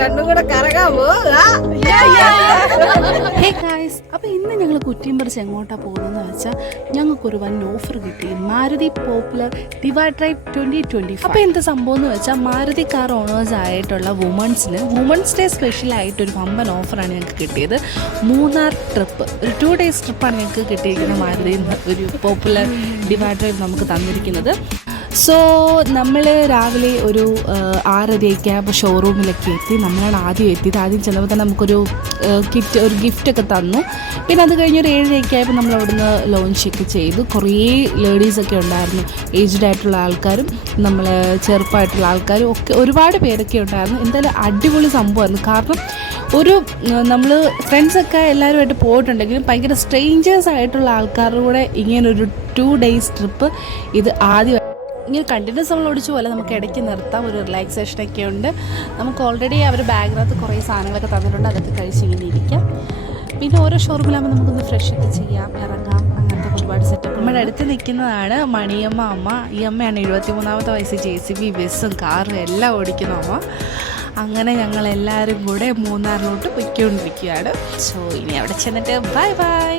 രണ്ടും കൂടെ കറങ്ങാമോ? അപ്പോൾ ഇന്ന് ഞങ്ങൾ കുറ്റിയും പറിച്ച് എങ്ങോട്ടാണ് പോകുന്നതെന്ന് വെച്ചാൽ ഞങ്ങൾക്കൊരു വൻ ഓഫർ കിട്ടി. Maruti popular divide drive 2020. അപ്പോൾ എന്ത് സംഭവം എന്ന് വെച്ചാൽ മാരുതി കാർ ഓണേഴ്സ് ആയിട്ടുള്ള വുമൻസ് ഡേ സ്പെഷ്യലായിട്ടൊരു വമ്പൻ ഓഫറാണ് ഞങ്ങൾക്ക് കിട്ടിയത്. മൂന്നാർ ട്രിപ്പ്, ഒരു 2 days ട്രിപ്പാണ് ഞങ്ങൾക്ക് കിട്ടിയിരിക്കുന്നത്. മാരുതി ഒരു പോപ്പുലർ ഡിവൈഡ് ഡ്രൈവ് നമുക്ക് തന്നിരിക്കുന്നത്. സോ നമ്മൾ രാവിലെ ഒരു 6:30 ഷോറൂമിലൊക്കെ എത്തി. നമ്മളാണ് ആദ്യം എത്തിയത്. ആദ്യം ചെന്നപ്പോൾ തന്നെ നമുക്കൊരു ഗിഫ്റ്റൊക്കെ തന്നു. പിന്നെ അത് കഴിഞ്ഞൊരു 7:30 നമ്മൾ അവിടുന്ന് ലോഞ്ചൊക്കെ ചെയ്തു. കുറേ ലേഡീസൊക്കെ ഉണ്ടായിരുന്നു, ഏജ്ഡ് ആയിട്ടുള്ള ആൾക്കാരും നമ്മൾ ചെറുപ്പമായിട്ടുള്ള ആൾക്കാരും ഒക്കെ ഒരുപാട് പേരൊക്കെ ഉണ്ടായിരുന്നു. എന്തായാലും അടിപൊളി സംഭവമായിരുന്നു. കാരണം നമ്മൾ ഫ്രണ്ട്സൊക്കെ എല്ലാവരുമായിട്ട് പോയിട്ടുണ്ടെങ്കിലും ഭയങ്കര സ്ട്രേഞ്ചേഴ്സ് ആയിട്ടുള്ള ആൾക്കാരുടെ കൂടെ ഇങ്ങനൊരു 2 days ട്രിപ്പ് ഇത് ആദ്യം. ഇങ്ങനെ കണ്ടിന്യൂസ് നമ്മൾ ഓടിച്ചു പോലെ നമുക്ക് ഇടയ്ക്ക് നിർത്താം. ഒരു റിലാക്സേഷനൊക്കെ ഉണ്ട്. നമുക്ക് ഓൾറെഡി അവർ ബാഗിനകത്ത് കുറേ സാധനങ്ങളൊക്കെ തന്നിട്ടുണ്ട്. അതൊക്കെ കഴിച്ചിങ്ങനെ ഇരിക്കാം. പിന്നെ ഓരോ ഷോറൂമിലാകുമ്പോൾ നമുക്കൊന്ന് ഫ്രഷൊക്കെ ചെയ്യാം, ഇറങ്ങാം. അങ്ങനത്തെ ഒരുപാട് സെറ്റപ്പ്. നമ്മുടെ അടുത്ത് നിൽക്കുന്നതാണ് മണിയമ്മ അമ്മ. ഈ അമ്മയാണ് 73ാമത്തെ വയസ്സിൽ JCB ബസ്സും കാറും എല്ലാം ഓടിക്കുന്ന അമ്മ. അങ്ങനെ ഞങ്ങളെല്ലാവരും കൂടെ മൂന്നാറിലോട്ട് പൊയ്ക്കൊണ്ടിരിക്കുകയാണ്. സോ ഇനി അവിടെ ചെന്നിട്ട് ബൈ ബൈ.